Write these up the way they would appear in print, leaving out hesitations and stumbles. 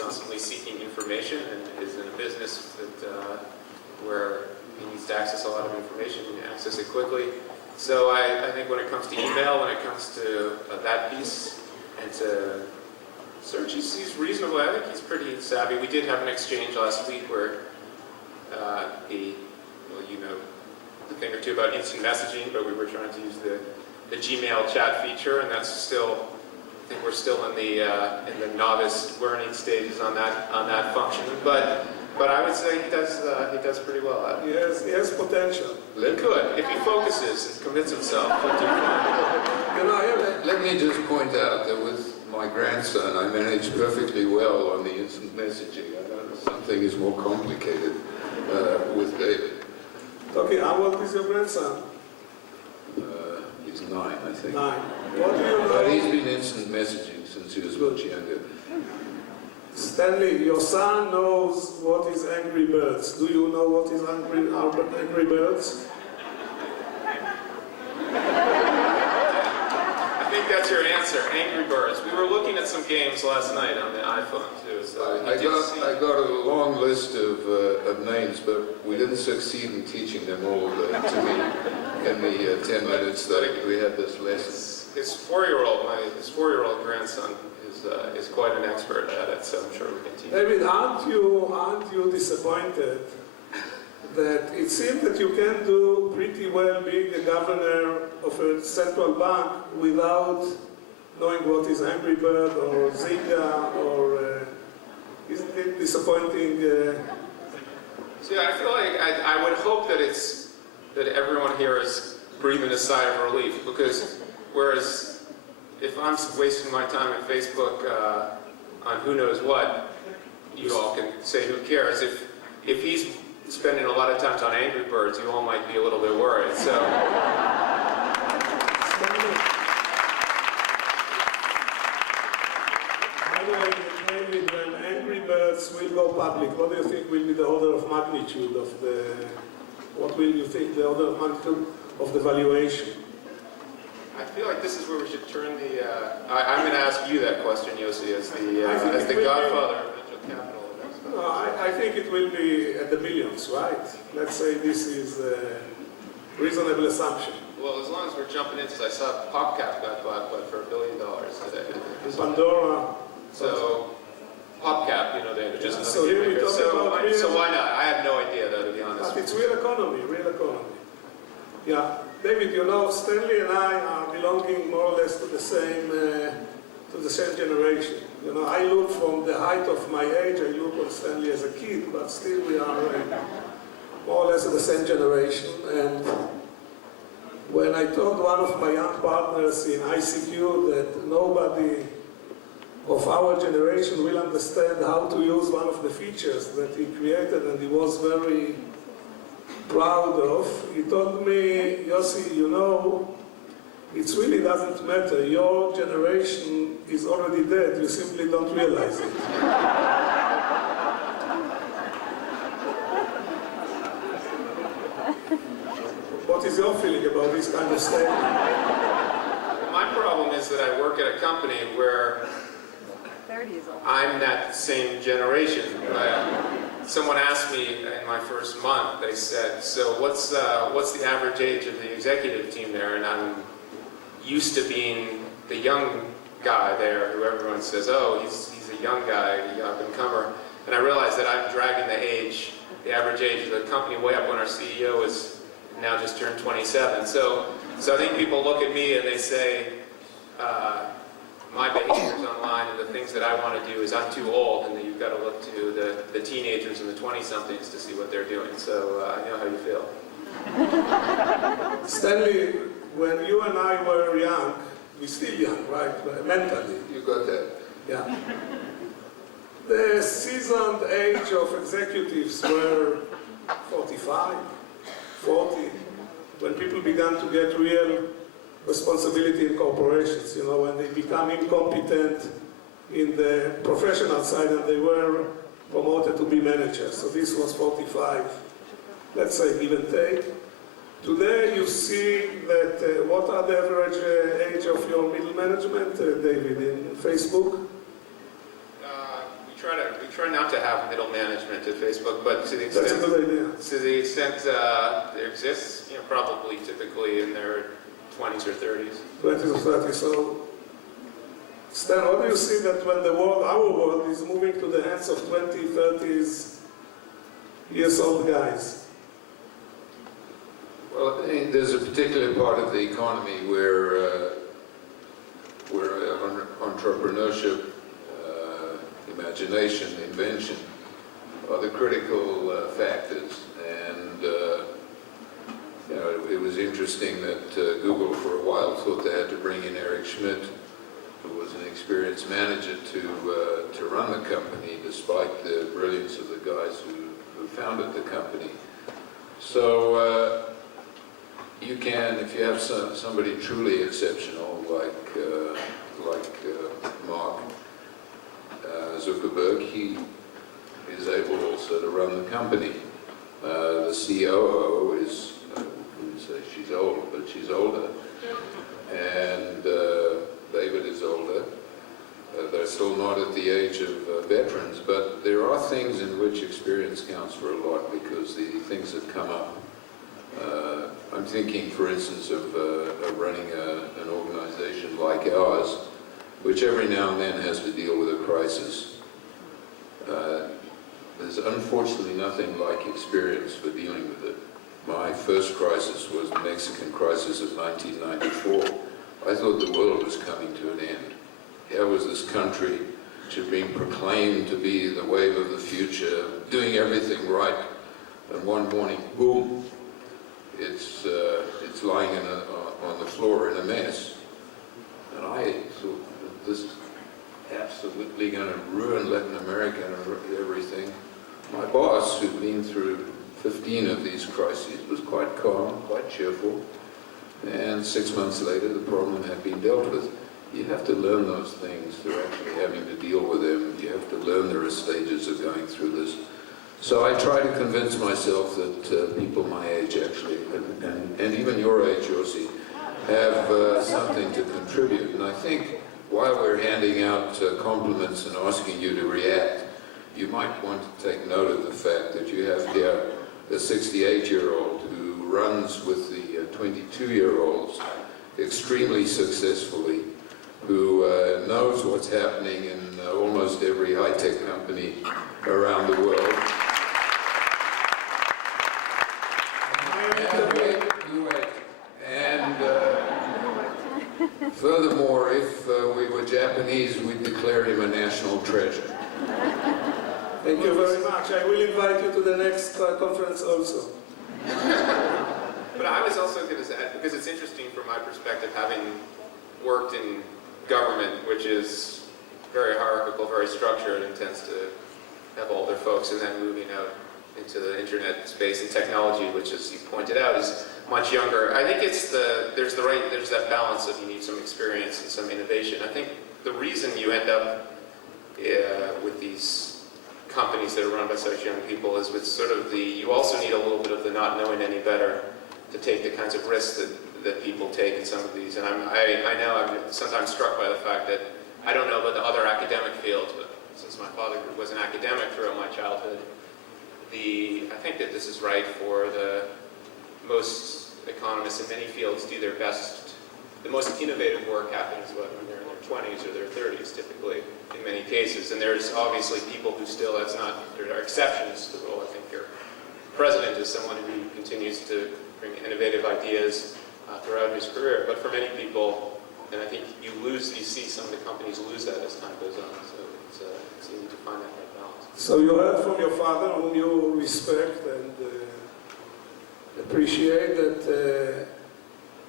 constantly seeking information and is in a business that where he needs to access a lot of information and access it quickly. So I think when it comes to email, when it comes to that piece and to search, he's reasonable. I think he's pretty savvy. We did have an exchange last week where he, well, you know, a thing or two about instant messaging, but we were trying to use the Gmail chat feature, and that's still, I think we're still in the novice learning stages on that function. But I would say he does pretty well at it. He has potential. He could, if he focuses and commits himself. Let me just point out that with my grandson, I managed perfectly well on the instant messaging. I know something is more complicated with David. Okay, how old is your grandson? He's 9, I think. 9. What do you know? But he's been instant messaging since he was much younger. Stanley, your son knows what is Angry Birds. Do you know what is Angry Birds? I think that's your answer, Angry Birds. We were looking at some games last night on the iPhone too. So I got a long list of names, but we didn't succeed in teaching them all to me in the 10 minutes that we had this lesson. His 4-year-old grandson is quite an expert at it, so I'm sure we can teach him. David, aren't you disappointed that it seems that you can do pretty well being the governor of a central bank without knowing what is Angry Bird or Zynga, or isn't it disappointing? See, I feel like I would hope that everyone here is breathing a sigh of relief, because whereas if I'm wasting my time at Facebook on who knows what, you all can say who cares. If he's spending a lot of time on Angry Birds, you all might be a little bit worried. So. By the way, David, when Angry Birds will go public, what do you think will be the order of magnitude of what will you think the order of magnitude of the valuation? I feel like this is where we should turn the. I'm going to ask you that question, Yossi, as the godfather of venture capital. No, I think it will be at the billions, right? Let's say this is a reasonable assumption. Well, as long as we're jumping in, because I saw PopCap got bought for $1 billion today. Pandora. So, PopCap, you know, they're just Yeah, so here we talk about real, so why not? I have no idea, though, to be honest. But it's real economy, real economy. Yeah, David, you know, Stanley and I are belonging more or less to the same generation. You know, I look from the height of my age, I look on Stanley as a kid, but still we are more or less of the same generation. And when I told one of my young partners in ICQ that nobody of our generation will understand how to use one of the features that he created and he was very proud of, he told me, Yossi, you know, it really doesn't matter. Your generation is already dead. You simply don't realize it. What is your feeling about this kind of statement? My problem is that I work at a company where I'm that same generation. Someone asked me in my first month, they said, so what's the average age of the executive team there? And I'm used to being the young guy there who everyone says, oh, he's a young guy, a up-and-comer. And I realized that I'm dragging the average age of the company way up when our CEO is now just turned 27. So I think people look at me and they say, my behaviors online and the things that I want to do is I'm too old, and that you've got to look to the teenagers and the 20-somethings to see what they're doing. So I know how you feel. Stanley, when you and I were young, we're still young, right? Mentally. You got that? Yeah. The seasoned age of executives were 45, 40, when people began to get real responsibility in corporations, you know, when they become incompetent in the professional side and they were promoted to be managers. So this was 45, let's say, give and take. Today you see that, what are the average age of your middle management, David, in Facebook? We we try not to have middle management at Facebook, but to the extent That's a good idea. there exists, probably typically in their 20s or 30s. 20 to 30. So, Stan, how do you see that when our world is moving to the hands of 20, 30s years old guys? Well, I mean, there's a particular part of the economy where entrepreneurship, imagination, invention are the critical factors. And it was interesting that Google for a while thought they had to bring in Eric Schmidt, who was an experienced manager, to run the company, despite the brilliance of the guys who founded the company. So you can, if you have somebody truly exceptional, like Mark Zuckerberg, he is able also to run the company. The COO is, I wouldn't say she's old, but she's older. And David is older. They're still not at the age of veterans, but there are things in which experience counts for a lot, because the things that come up. I'm thinking, for instance, of running an organization like ours, which every now and then has to deal with a crisis. There's unfortunately nothing like experience for dealing with it. My first crisis was the Mexican crisis of 1994. I thought the world was coming to an end. Here was this country which had been proclaimed to be the wave of the future, doing everything right, and one morning, boom, it's lying on the floor in a mess. And I thought, this is absolutely going to ruin Latin America and everything. My boss, who'd been through 15 of these crises, was quite calm, quite cheerful. And 6 months later, the problem had been dealt with. You have to learn those things through actually having to deal with them. You have to learn there are stages of going through this. So I try to convince myself that people my age actually, and even your age, Yossi, have something to contribute. And I think while we're handing out compliments and asking you to react, you might want to take note of the fact that you have here a 68-year-old who runs with the 22-year-olds extremely successfully, who knows what's happening in almost every high-tech company around the world. And furthermore, if we were Japanese, we'd declare him a national treasure. Thank you very much. I will invite you to the next conference also. But I was also going to say, because it's interesting from my perspective, having worked in government, which is very hierarchical, very structured, and tends to have older folks, and then moving out into the internet space and technology, which, as you pointed out, is much younger. I think there's that balance of you need some experience and some innovation. I think the reason you end up with these companies that are run by such young people is with sort of you also need a little bit of the not knowing any better to take the kinds of risks that people take in some of these. And I know I'm sometimes struck by the fact that I don't know about the other academic fields, but since my father was an academic throughout my childhood, I think that this is right for most economists in many fields do their best. The most innovative work happens when they're in their 20s or their 30s, typically, in many cases. And there's obviously people who still, there are exceptions to the rule. I think your president is someone who continues to bring innovative ideas throughout his career. But for many people, and I think you see some of the companies lose that as time goes on. So it's easy to find that right balance. So you heard from your father, whom you respect and appreciate, that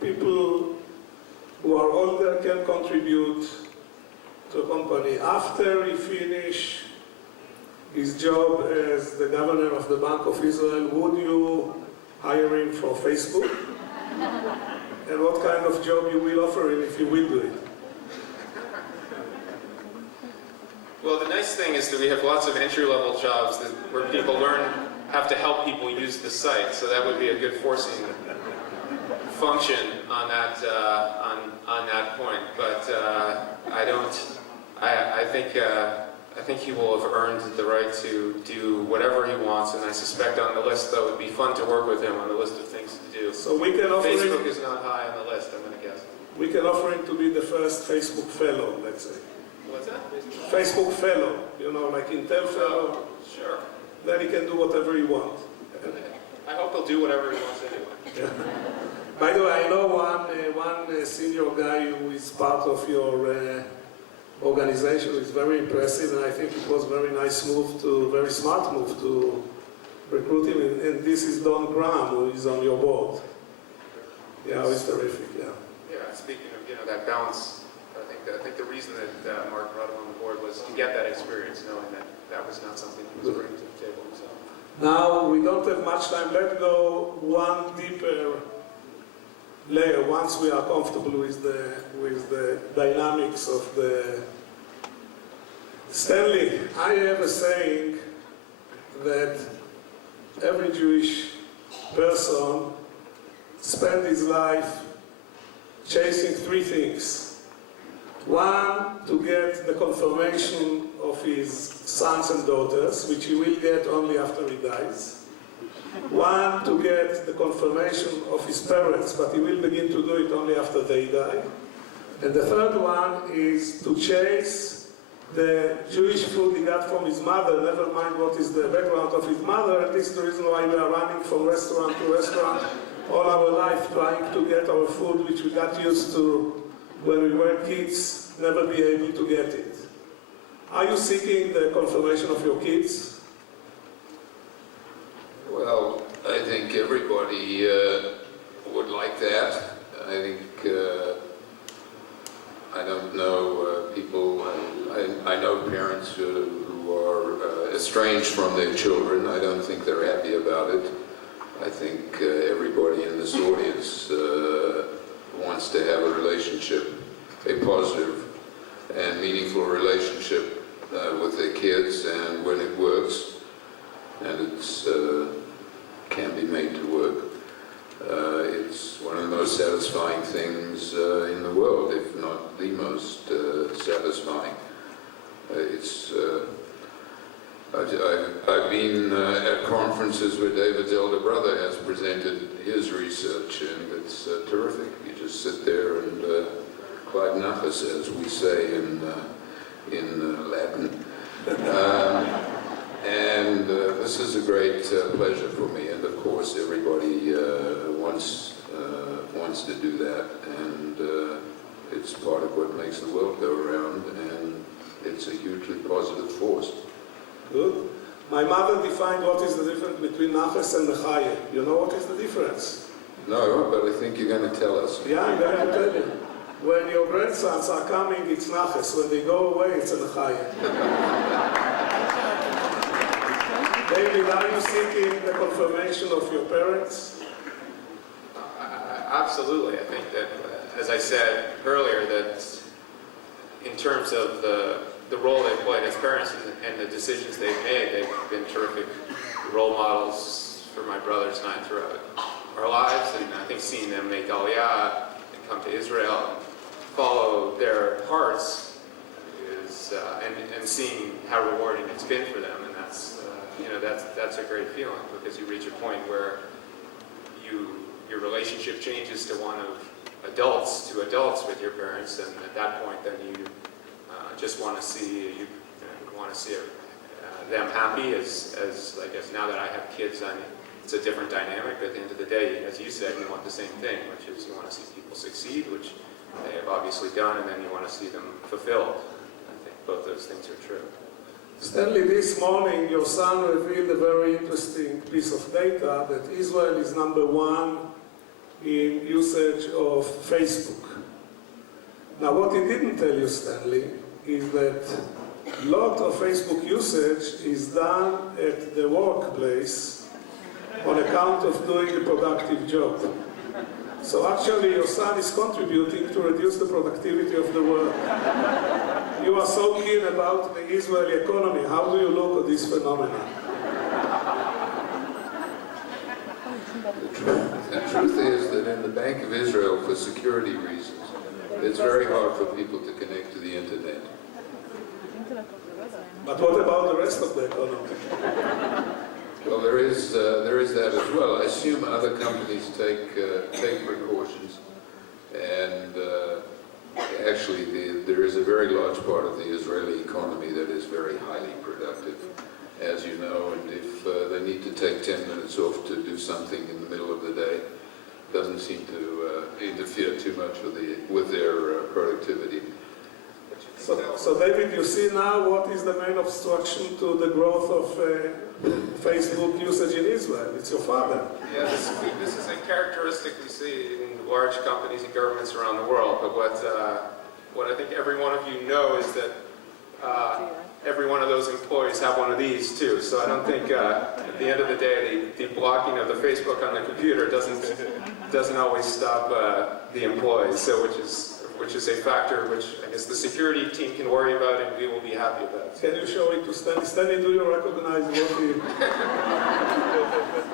people who are older can contribute to a company. After he finished his job as the governor of the Bank of Israel, would you hire him for Facebook? And what kind of job you will offer him if you will do it? Well, the nice thing is that we have lots of entry-level jobs where people have to help people use the site, so that would be a good forcing function on that point. But I I think he will have earned the right to do whatever he wants, and I suspect on the list, though, it would be fun to work with him on the list of things to do. So we can offer Facebook him, is not high on the list, I'm going to guess. we can offer him to be the first Facebook fellow, let's say. What's that? Facebook fellow, you know, like Intel fellow. Sure. Then he can do whatever he wants. I hope he'll do whatever he wants anyway. By the way, I know one senior guy who is part of your organization is very impressive, and I think it was a very nice move very smart move to recruit him. And this is Don Graham, who is on your board. Yeah, he's terrific. Yeah. Yeah. Speaking of that balance, I think the reason that Mark brought him on the board was to get that experience, knowing that that was not something he was bringing to the table himself. Now we don't have much time. Let's go one deeper layer once we are comfortable with the dynamics of the Stanley. I have a saying that every Jewish person spends his life chasing three things. One, to get the confirmation of his sons and daughters, which he will get only after he dies. One, to get the confirmation of his parents, but he will begin to do it only after they die. And the third one is to chase the Jewish food he got from his mother, never mind what is the background of his mother. And this is the reason why we are running from restaurant to restaurant all our life, trying to get our food, which we got used to when we were kids, never be able to get it. Are you seeking the confirmation of your kids? Well, I think everybody would like that. I think, I don't know people, I know parents who are estranged from their children. I don't think they're happy about it. I think everybody in this audience wants to have a relationship, a positive and meaningful relationship with their kids, and when it works, and it's can be made to work, it's one of the most satisfying things in the world, if not the most satisfying. I've been at conferences where David's elder brother has presented his research, and it's terrific. You just sit there and quite nafas, as we say in Latin. And this is a great pleasure for me, and of course everybody wants to do that, and it's part of what makes the world go around, and it's a hugely positive force. Good. My mother defined what is the difference between nachas and the chaya. You know what is the difference? No, but I think you're going to tell us. Yeah, I'm going to tell you. When your grandsons are coming, it's nachas. When they go away, it's a chaya. David, are you seeking the confirmation of your parents? Absolutely. I think that, as I said earlier, that in terms of the role they played as parents and the decisions they've made, they've been terrific role models for my brothers and I throughout our lives. And I think seeing them make Aliyah and come to Israel and follow their hearts is, and seeing how rewarding it's been for them. And that's a great feeling, because you reach a point where your relationship changes to one of adults to adults with your parents, and at that point, then you just want to see them happy. As I guess now that I have kids, it's a different dynamic. But at the end of the day, as you said, you want the same thing, which is you want to see people succeed, which they have obviously done, and then you want to see them fulfilled. I think both those things are true. Stanley, this morning your son revealed a very interesting piece of data that Israel is #1 in usage of Facebook. Now, what he didn't tell you, Stanley, is that a lot of Facebook usage is done at the workplace on account of doing a productive job. So actually your son is contributing to reduce the productivity of the work. You are so keen about the Israeli economy. How do you look at this phenomenon? The truth is that in the Bank of Israel, for security reasons, it's very hard for people to connect to the internet. But what about the rest of the economy? Well, there is that as well. I assume other companies take precautions, and actually there is a very large part of the Israeli economy that is very highly productive, as you know, and if they need to take 10 minutes off to do something in the middle of the day, it doesn't seem to interfere too much with their productivity. So David, you see now what is the main obstruction to the growth of Facebook usage in Israel. It's your father. Yeah, this is a characteristic we see in large companies and governments around the world. But what I think every one of you know is that every one of those employees have one of these too. So I don't think at the end of the day the blocking of the Facebook on the computer doesn't always stop the employees. So which is a factor which I guess the security team can worry about and we will be happy about. Can you show it to Stanley? Stanley, do you recognize what he...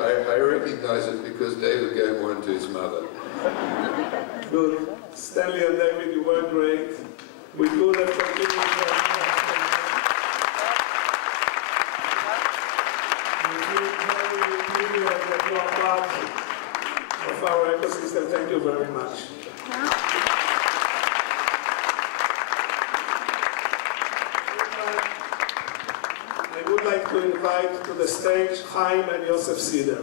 I recognize it because David gave one to his mother. Good. Stanley and David, you were great. We could have continued that you are part of our ecosystem. Thank you very much. I would like to invite to the stage Chaim and Yosef Sider.